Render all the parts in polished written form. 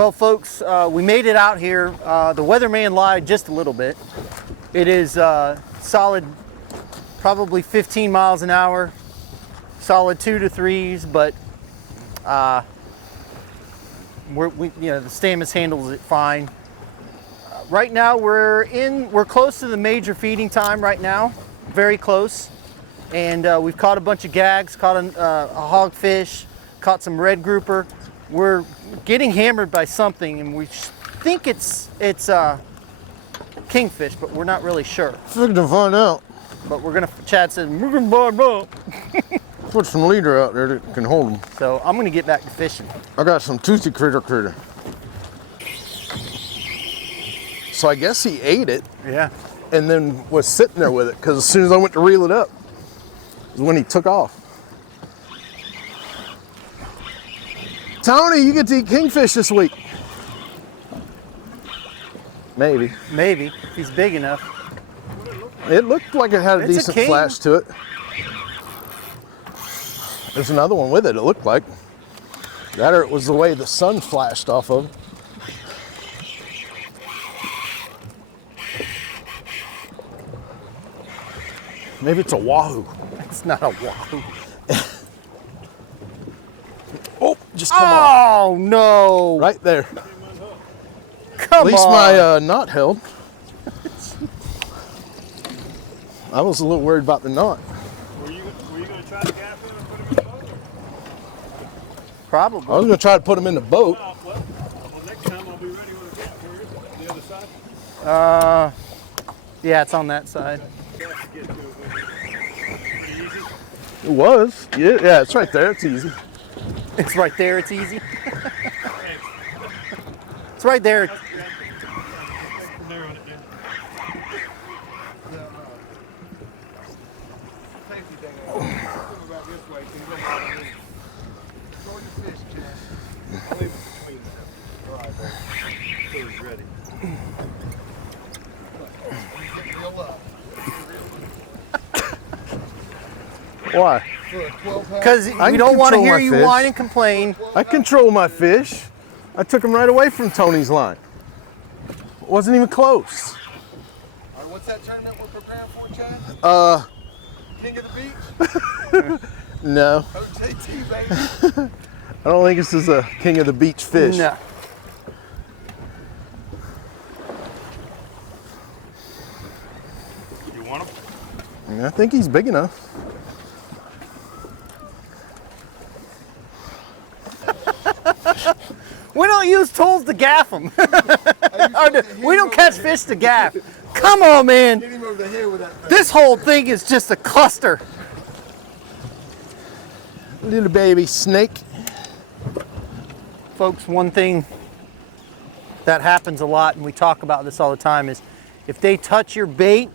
Well, folks, we made it out here. The weatherman lied just a little bit. It is solid, probably 15 miles an hour, solid 2 to 3s, but the Stamets handles it fine. Right now we're close to the major feeding time right now, very close, and we've caught a bunch of gags, caught a hogfish, caught some red grouper. We're getting hammered by something, and we think it's kingfish, but we're not really sure. We're gonna find out. But we're gonna. Chad said we're gonna find out. Put some leader out there that can hold them. So I'm gonna get back to fishing. I got some toothy critter. So I guess he ate it. Yeah. And then was sitting there with it, because as soon as I went to reel it up, is when he took off. Tony, you get to eat kingfish this week. Maybe. Maybe, if he's big enough. It looked like it had a decent flash to it. There's another one with it, it looked like. That or it was the way the sun flashed off of it. Maybe it's a wahoo. It's not a wahoo. Oh, just come off. Oh, no. Right there. Come on. At least my knot held. I was a little worried about the knot. Were you going to try to gaff in or put him in the boat? Probably. I was going to try to put him in the boat. Well, next time I'll be ready with a gaff. Where is it? The other side? Yeah, it's on that side. It was. Yeah, it's right there. It's easy. It's right there, it's easy. It's right there. Why? Because we don't want to hear you whine and complain. I control my fish. I took him right away from Tony's line. It wasn't even close. What's that tournament we're preparing for, Chad? King of the Beach? No. OJT, baby. I don't think this is a king of the beach fish. No. You want him? I think he's big enough. We don't use tools to gaff them. We don't catch fish to gaff. Come on, man. Hit him over the head with that thing. This whole thing is just a cluster. Little baby snake. Folks, one thing that happens a lot, and we talk about this all the time, is if they touch your bait,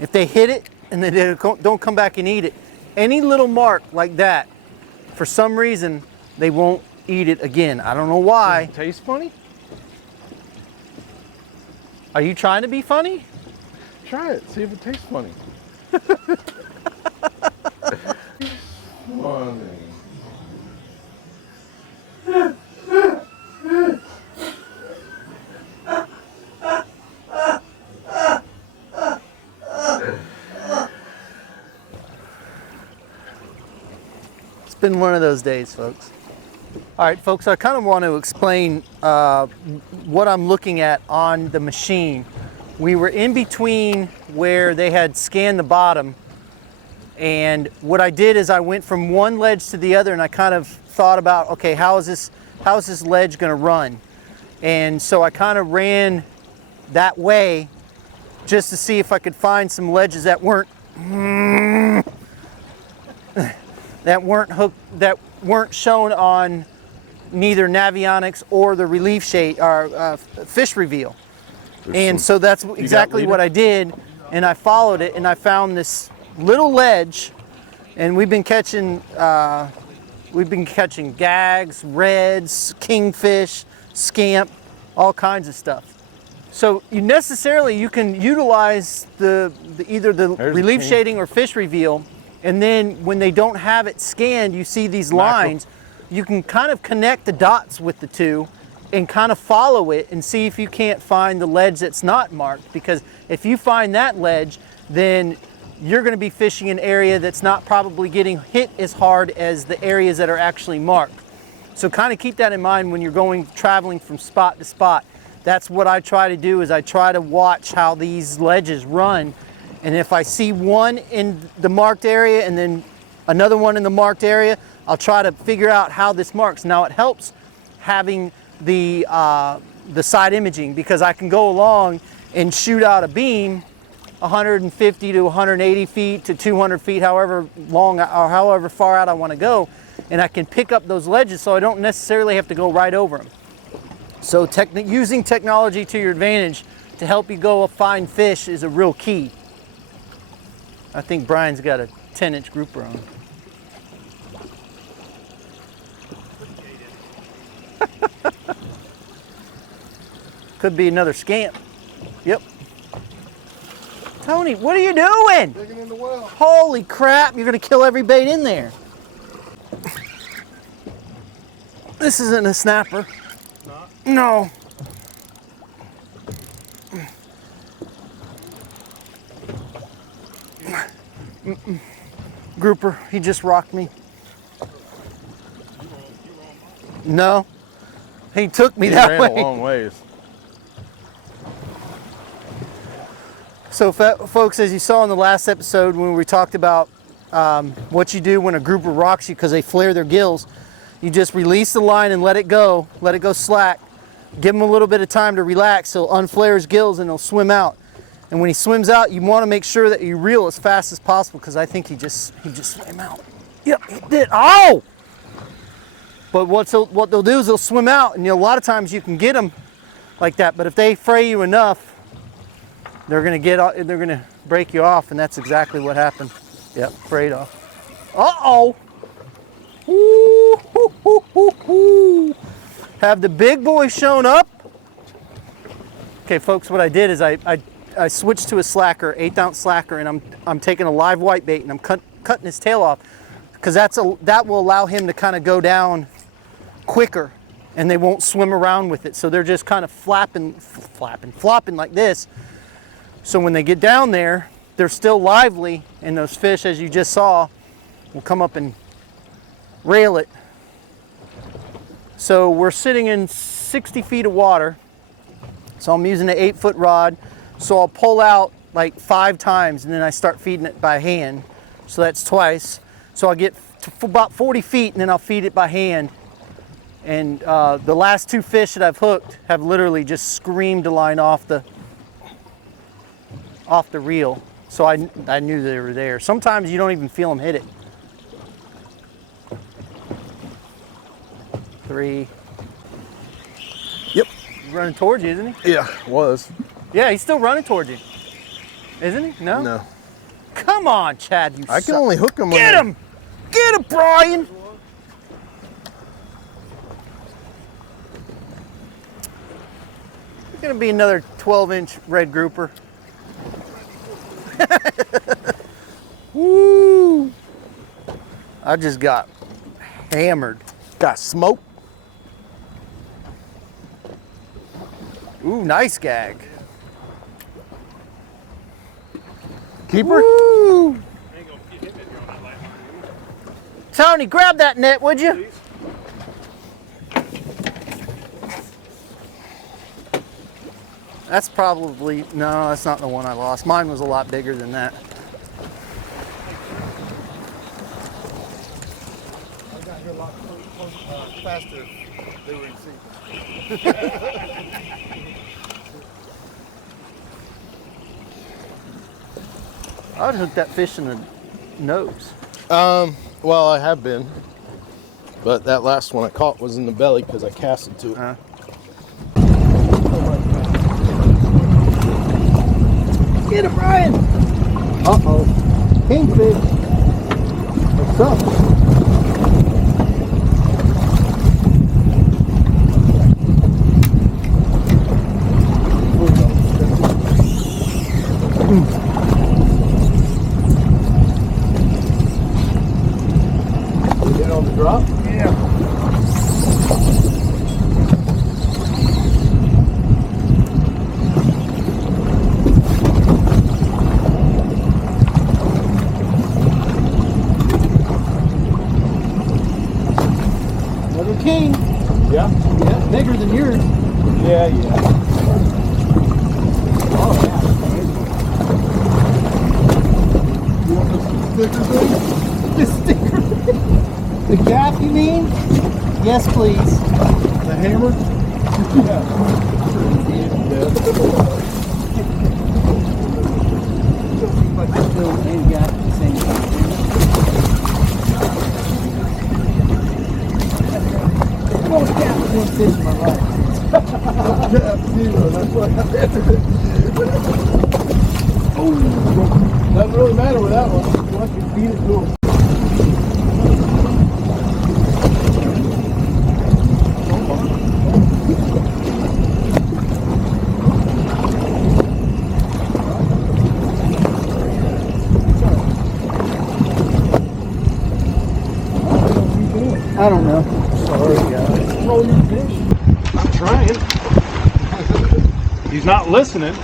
if they hit it and they don't come back and eat it, any little mark like that, for some reason, they won't eat it again. I don't know why. Does it taste funny? Are you trying to be funny? Try it. See if it tastes funny. Funny. It's been one of those days, folks. All right, folks, I kind of want to explain what I'm looking at on the machine. We were in between where they had scanned the bottom, and what I did is I went from one ledge to the other, and I kind of thought about, okay, how is this ledge going to run? And so I kind of ran that way just to see if I could find some ledges that weren't weren't shown on neither Navionics or the relief shade or fish reveal. And so that's exactly what I did, and I followed it, and I found this little ledge, and we've been catching gags, reds, kingfish, scamp, all kinds of stuff. So you can utilize either the relief shading or fish reveal, and then when they don't have it scanned, you see these lines. You can kind of connect the dots with the two and kind of follow it and see if you can't find the ledge that's not marked, because if you find that ledge, then you're going to be fishing an area that's not probably getting hit as hard as the areas that are actually marked. So kind of keep that in mind when you're traveling from spot to spot. That's what I try to do, is I try to watch how these ledges run, and if I see one in the marked area and then another one in the marked area, I'll try to figure out how this marks. Now it helps having the side imaging, because I can go along and shoot out a beam 150 to 180 feet to 200 feet, however long or however far out I want to go, and I can pick up those ledges so I don't necessarily have to go right over them. So using technology to your advantage to help you go find fish is a real key. I think Brian's got a 10-inch grouper on. Could be another scamp. Yep. Tony, what are you doing? Digging in the well. Holy crap, you're gonna kill every bait in there. This isn't a snapper. No. Grouper, he just rocked me. No, he took me that Ran way. a long ways. So folks, as you saw in the last episode when we talked about what you do when a grouper rocks you because they flare their gills, you just release the line and let it go slack. Give him a little bit of time to relax so he'll unflare his gills and he'll swim out. And when he swims out, you want to make sure that you reel as fast as possible, because I think he just swam out. Yep, he did. Oh! But what they'll do is they'll swim out, and a lot of times you can get them like that. But if they fray you enough, they're gonna break you off, and that's exactly what happened. Yep, frayed off. Uh-oh! Ooh, hoo, hoo, hoo, hoo. Have the big boy shown up? Okay, folks, what I did is I switched to a slacker, 1/8 ounce slacker, and I'm taking a live white bait and I'm cutting his tail off, because that will allow him to kind of go down quicker, and they won't swim around with it. So they're just kind of flopping like this. So when they get down there, they're still lively, and those fish, as you just saw, will come up and rail it. So we're sitting in 60 feet of water. So I'm using an 8-foot rod. So I'll pull out like 5 times, and then I start feeding it by hand. So that's twice. So I'll get to about 40 feet, and then I'll feed it by hand. And the last 2 fish that I've hooked have literally just screamed the line off the reel. So I knew they were there. Sometimes you don't even feel them hit it. 3. Yep. He's running towards you, isn't he? Yeah, was. Yeah, he's still running towards you. Isn't he? No? No. Come on, Chad, you I can only hook him. Get him! Get him, Brian! It's gonna be another 12-inch red grouper. Woo! I just got hammered. Got smoke. Ooh, nice gag. Keeper? Woo! Tony, grab that net, would you? That's probably, no, that's not the one I lost. Mine was a lot bigger than that. I got here a lot faster. They were in sequence. I would hook that fish in the nose. Well, I have been, but that last one I caught was in the belly because I casted to it. Get him, Brian! Uh-oh. Kingfish. What's up? You get on the drop? Yeah. The sticker. The gap, you mean? Yes, please. The hammer? Doesn't really matter with that one. Once you feed it to them. I don't know. Sorry, guys. Roll your fish. I'm trying. He's not listening.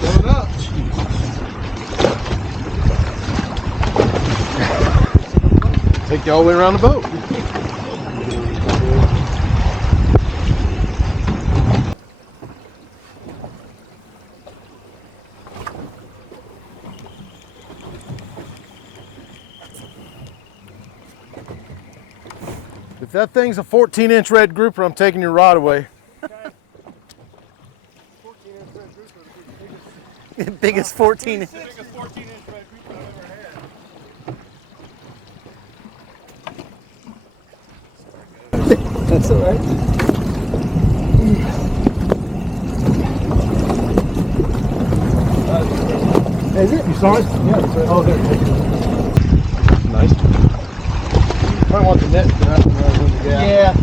Going up. Take you all the way around the boat. If that thing's a 14-inch red grouper, I'm taking your rod away. 14-inch red grouper. Biggest 14. The biggest 14-inch red grouper I've ever had. That's all right. Is it? You saw it? Yeah. Oh, there. Nice. Might want the net to get out rather than the gap. Yeah.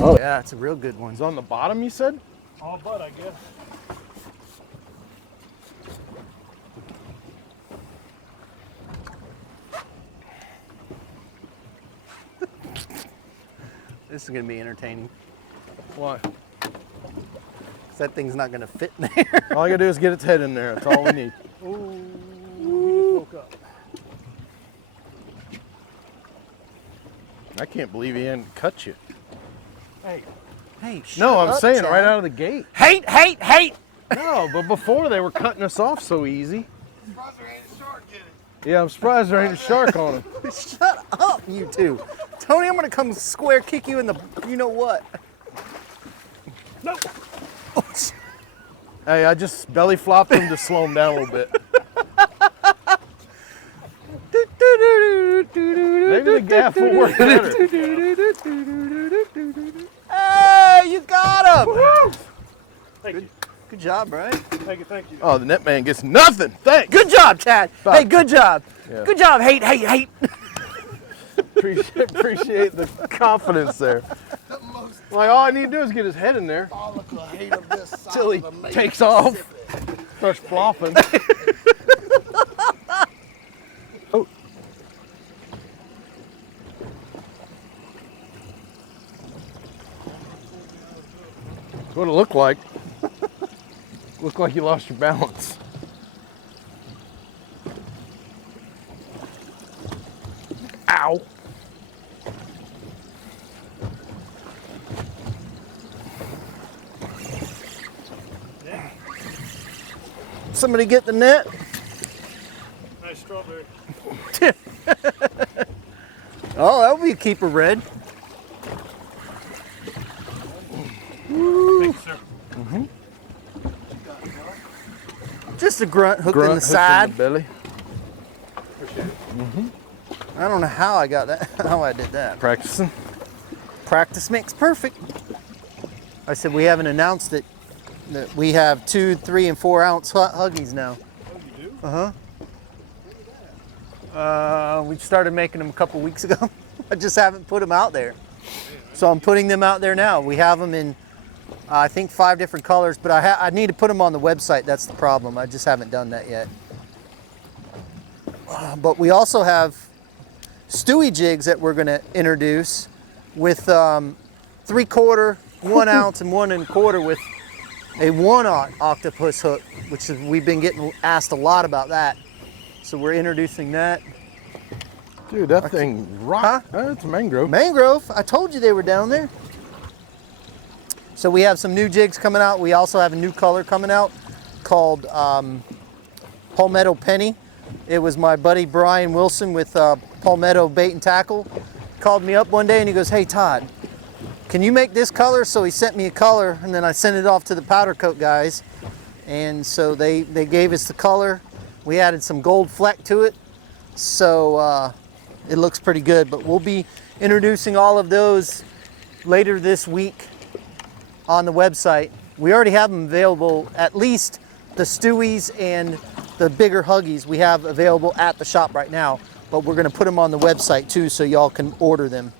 Oh, Yeah, it's a real good one. it's on the bottom, you said? All but, I guess. This is going to be entertaining. Why? 'Cause that thing's not going to fit in there. All I gotta do is get its head in there. That's all we need. Ooh, he just woke up. I can't believe he hadn't cut you. Hey, Hey, shut No, I'm up, saying Chad. right out of the gate. Hate, hate, hate. No, but before they were cutting us off so easy. Surprised there ain't a shark in it. Yeah, I'm surprised there ain't a shark on him. Shut up, you two. Tony, I'm going to come square kick you in the you know what. no. Oh, sh- Hey, I just belly flopped him to slow him down a little bit. Maybe the gaff will work better. Hey, you got him. Thank you. Good job, Brian. Thank you, thank you. Oh, the net man gets nothing. Thanks. Good job, Chad. Stop. Hey, good job. Yeah. Good job. Hate, hate, hate. Appreciate the confidence there. The most Like, all I need to do is get his head in there volatile hate of this side till he of the main takes off, Mississippi. starts flopping. Oh. That's what it looked like. Looked like you lost your balance. Ow. Somebody get the net. Nice strawberry. Oh, that would be a keeper red. Thank you, sir. Just a grunt hooked in the Hooked side. in the belly. Appreciate it. I don't know how I got that. How I did that. Practicing. Practice makes perfect. I said we haven't announced it. That we have 2, 3, and 4 ounce huggies now. Oh, you do? We started making them a couple weeks ago. I just haven't put them out there. So I'm putting them out there now. We have them in, I think 5 different colors, but I need to put them on the website. That's the problem. I just haven't done that yet. But we also have Stewie jigs that we're going to introduce with 3/4, 1 ounce, and 1 1/4 with a 1/0 octopus hook, which is, we've been getting asked a lot about that. So we're introducing that. Dude, that thing rock. It's a mangrove. Mangrove. I told you they were down there. So we have some new jigs coming out. We also have a new color coming out called Palmetto Penny. It was my buddy Brian Wilson with Palmetto Bait and Tackle. Called me up one day and he goes, "Hey Todd, can you make this color?" So he sent me a color, and then I sent it off to the powder coat guys. And so they gave us the color. We added some gold fleck to it. So it looks pretty good, but we'll be introducing all of those later this week on the website. We already have them available, at least the Stewies and the bigger Huggies we have available at the shop right now, but we're gonna put them on the website too so y'all can order them.